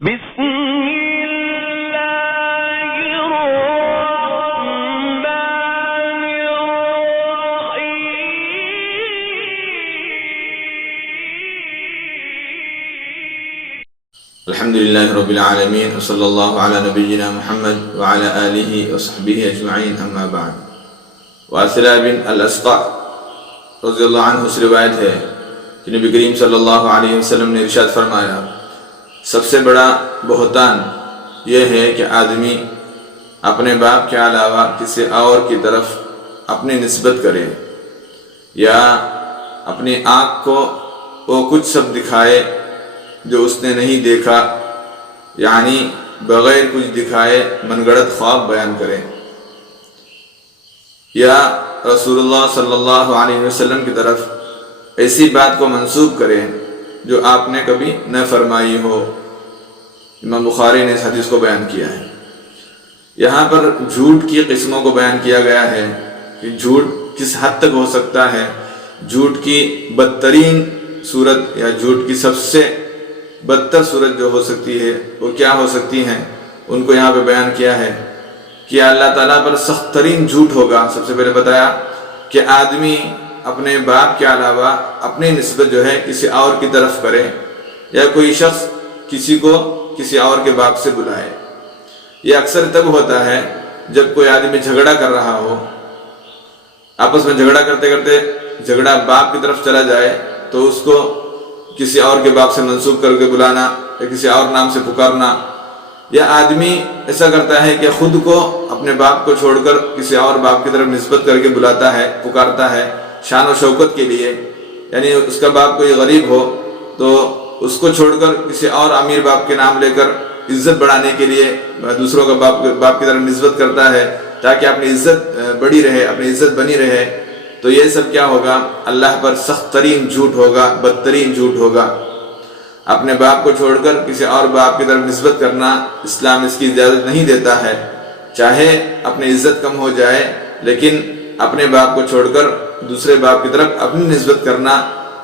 بسم اللہ الرحمن الرحیم الحمدللہ رب العالمین وصلی اللہ علی نبینا محمد وعلی آلہ وصحبہ اجمعین اما بعد۔ واصلہ بن الاسقع رضی اللہ عنہ سے روایت ہے کہ نبی کریم صلی اللہ علیہ وسلم نے ارشاد فرمایا، سب سے بڑا بہتان یہ ہے کہ آدمی اپنے باپ کے علاوہ کسی اور کی طرف اپنی نسبت کرے یا اپنی آنکھ کو وہ کچھ سب دکھائے جو اس نے نہیں دیکھا، یعنی بغیر کچھ دکھائے من گڑت خواب بیان کرے، یا رسول اللہ صلی اللہ علیہ وسلم کی طرف ایسی بات کو منسوب کرے جو آپ نے کبھی نہ فرمائی ہو۔ امام بخاری نے اس حدیث کو بیان کیا ہے۔ یہاں پر جھوٹ کی قسموں کو بیان کیا گیا ہے کہ جھوٹ کس حد تک ہو سکتا ہے، جھوٹ کی بدترین صورت یا جھوٹ کی سب سے بدتر صورت جو ہو سکتی ہے وہ کیا ہو سکتی ہیں، ان کو یہاں پہ بیان کیا ہے کہ اللہ تعالیٰ پر سخت ترین جھوٹ ہوگا۔ سب سے پہلے بتایا کہ آدمی اپنے باپ کے علاوہ اپنی نسبت جو ہے کسی اور کی طرف کرے، یا کوئی شخص کسی کو کسی اور کے باپ سے بلائے۔ یہ اکثر تب ہوتا ہے جب کوئی آدمی جھگڑا کر رہا ہو، آپس میں جھگڑا کرتے کرتے جھگڑا باپ کی طرف چلا جائے تو اس کو کسی اور کے باپ سے منسوب کر کے بلانا یا کسی اور نام سے پکارنا، یا آدمی ایسا کرتا ہے کہ خود کو اپنے باپ کو چھوڑ کر کسی اور باپ کی طرف نسبت کر کے بلاتا ہے، پکارتا ہے شان و شوکت کے لیے، یعنی اس کا باپ کوئی غریب ہو تو اس کو چھوڑ کر کسی اور امیر باپ کے نام لے کر عزت بڑھانے کے لیے دوسروں کا باپ کی طرف نسبت کرتا ہے تاکہ اپنی عزت بڑی رہے، اپنی عزت بنی رہے۔ تو یہ سب کیا ہوگا؟ اللہ پر سخت ترین جھوٹ ہوگا، بدترین جھوٹ ہوگا۔ اپنے باپ کو چھوڑ کر کسی اور باپ کی طرف نسبت کرنا اسلام اس کی اجازت نہیں دیتا ہے، چاہے اپنی عزت کم ہو جائے لیکن اپنے باپ کو چھوڑ کر دوسرے باپ کی طرف اپنی نسبت کرنا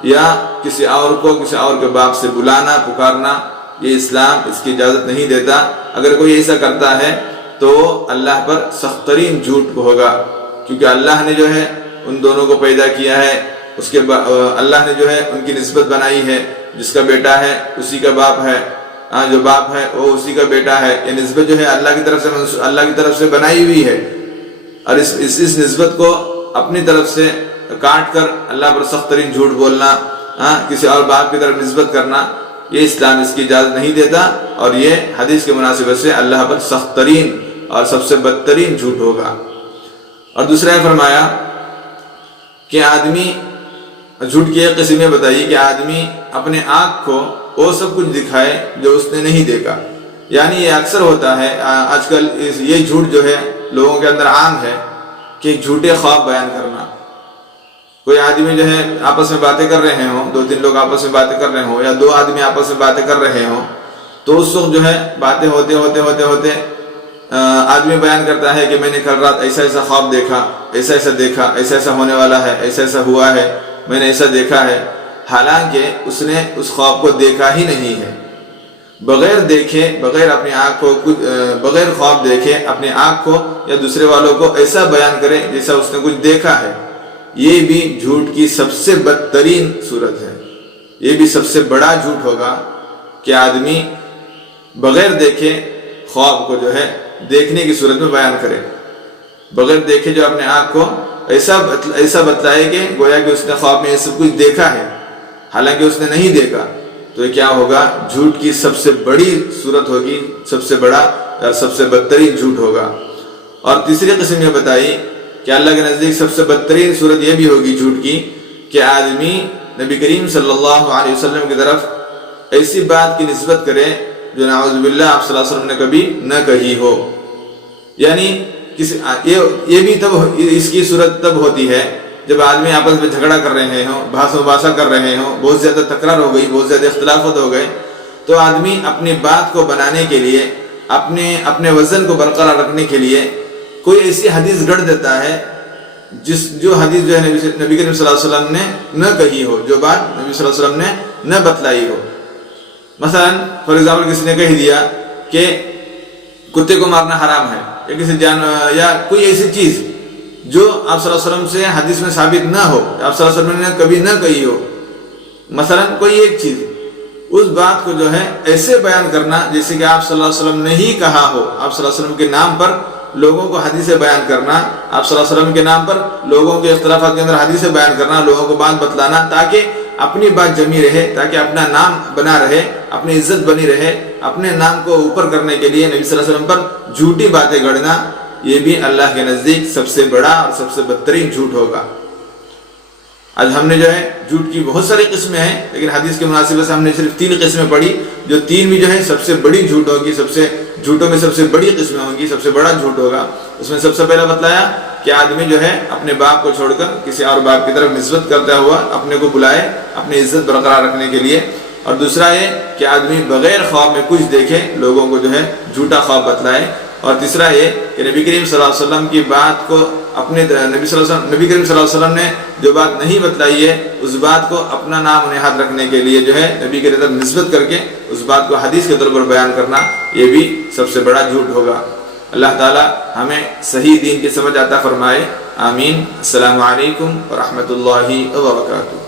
یا کسی اور کو کسی اور کے باپ سے بلانا پکارنا، یہ اسلام اس کی اجازت نہیں دیتا۔ اگر کوئی ایسا کرتا ہے تو اللہ پر سخت ترین جھوٹ ہوگا، کیونکہ اللہ نے جو ہے ان دونوں کو پیدا کیا ہے، اس کے اللہ نے جو ہے ان کی نسبت بنائی ہے، جس کا بیٹا ہے اسی کا باپ ہے، جو باپ ہے وہ اسی کا بیٹا ہے۔ یہ نسبت جو ہے اللہ کی طرف سے بنائی ہوئی ہے، اور اس نسبت کو اپنی طرف سے کاٹ کر اللہ پر سخت ترین جھوٹ بولنا، کسی اور باپ کی طرف نسبت کرنا، یہ اسلام اس کی اجازت نہیں دیتا، اور یہ حدیث کے مناسبت سے اللہ پر سخت ترین اور سب سے بدترین جھوٹ ہوگا۔ اور دوسرا یہ فرمایا کہ آدمی جھوٹ کی ایک قسم یہ بتائی کہ آدمی اپنے آنکھ کو وہ سب کچھ دکھائے جو اس نے نہیں دیکھا، یعنی یہ اکثر ہوتا ہے آج کل یہ جھوٹ جو ہے لوگوں کے اندر عام ہے کہ جھوٹے خواب بیان کرنا۔ کوئی آدمی جو ہے آپس میں باتیں کر رہے ہوں، دو تین لوگ آپس میں باتیں کر رہے ہوں، یا دو آدمی آپس میں باتیں کر رہے ہوں، تو اس وقت جو ہے باتیں ہوتے آدمی بیان کرتا ہے کہ میں نے کل رات ایسا ایسا خواب دیکھا، ایسا ایسا ہونے والا ہے، ایسا ہوا ہے، میں نے ایسا دیکھا ہے، حالانکہ اس نے اس خواب کو دیکھا ہی نہیں ہے۔ بغیر دیکھے، بغیر اپنی آنکھ کو بغیر خواب دیکھے اپنی آنکھ کو یا دوسرے والوں کو ایسا بیان کرے جیسا اس نے کچھ دیکھا ہے، یہ بھی جھوٹ کی سب سے بدترین صورت ہے۔ یہ بھی سب سے بڑا جھوٹ ہوگا کہ آدمی بغیر دیکھے خواب کو جو ہے دیکھنے کی صورت میں بیان کرے، بغیر دیکھے جو اپنے آنکھ کو ایسا بتلائے کہ گویا کہ اس نے خواب میں یہ سب کچھ دیکھا ہے حالانکہ اس نے نہیں دیکھا، تو یہ کیا ہوگا؟ جھوٹ کی سب سے بڑی صورت ہوگی، سب سے بڑا اور سب سے بدترین جھوٹ ہوگا۔ اور تیسری قسم یہ بتائی کہ اللہ کے نزدیک سب سے بدترین صورت یہ بھی ہوگی جھوٹ کی کہ آدمی نبی کریم صلی اللہ علیہ وسلم کی طرف ایسی بات کی نسبت کرے جو نعوذ باللہ آپ صلی اللہ علیہ وسلم نے کبھی نہ کہی ہو، یعنی یہ بھی تب اس کی صورت تب ہوتی ہے جب آدمی آپس میں جھگڑا کر رہے ہوں، بحث و مباحثہ کر رہے ہوں، بہت زیادہ تکرار ہو گئی، بہت زیادہ اختلافات ہو گئے، تو آدمی اپنی بات کو بنانے کے لیے، اپنے وزن کو برقرار رکھنے کے لیے کوئی ایسی حدیث گڑھ دیتا ہے جو حدیث جو ہے نبی کریم صلی اللہ علیہ وسلم نے نہ کہی ہو، جو بات نبی صلی اللہ علیہ وسلم نے نہ بتلائی ہو۔ مثلا فار ایگزامپل کسی نے کہہ دیا کہ کتے کو مارنا حرام ہے، یا کسی یا کوئی ایسی چیز جو آپ صلی اللہ علیہ وسلم سے حدیث میں ثابت نہ ہو، آپ صلی اللہ علیہ وسلم نے کبھی نہ کہی ہو، مثلا کوئی ایک چیز، اس بات کو جو ہے ایسے بیان کرنا جیسے کہ آپ صلی اللہ علیہ وسلم نے ہی کہا ہو، آپ صلی اللہ علیہ وسلم کے نام پر لوگوں کو حدیثیں بیان کرنا، آپ صلی اللہ علیہ وسلم کے نام پر لوگوں کے اختلافات کے اندر حدیثیں بیان کرنا، لوگوں کو بات بتلانا تاکہ اپنی بات جمی رہے، تاکہ اپنا نام بنا رہے، اپنی عزت بنی رہے، اپنے نام کو اوپر کرنے کے لیے نبی صلی اللہ علیہ وسلم پر جھوٹی باتیں گڑنا، یہ بھی اللہ کے نزدیک سب سے بڑا اور سب سے بدترین جھوٹ ہوگا۔ آج ہم نے جو ہے جھوٹ کی بہت ساری قسمیں ہیں، لیکن حدیث کے مناسبت سے ہم نے صرف 3 قسمیں پڑھی، جو 3 بھی جو ہے سب سے بڑی جھوٹ ہوگی، سب سے جھوٹوں میں سب سے بڑی قسمیں ہوں گی، سب سے بڑا جھوٹ ہوگا۔ اس میں سب سے پہلا بتلایا کہ آدمی جو ہے اپنے باپ کو چھوڑ کر کسی اور باپ کی طرف نسبت کرتا ہوا اپنے کو بلائے اپنی عزت برقرار رکھنے کے لیے، اور دوسرا یہ کہ آدمی بغیر خواب میں کچھ دیکھے لوگوں کو جو ہے جھوٹا خواب بتلائے، اور تیسرا یہ کہ نبی کریم صلی اللہ علیہ وسلم کی بات کو اپنے نبی کریم صلی اللہ علیہ وسلم نے جو بات نہیں بتلائی ہے اس بات کو اپنا نام و نہاد رکھنے کے لیے جو ہے نبی کی طرف نسبت کر کے اس بات کو حدیث کے طور پر بیان کرنا، یہ بھی سب سے بڑا جھوٹ ہوگا۔ اللہ تعالی ہمیں صحیح دین کی سمجھ عطا فرمائے، آمین۔ السلام علیکم ورحمۃ اللہ وبرکاتہ۔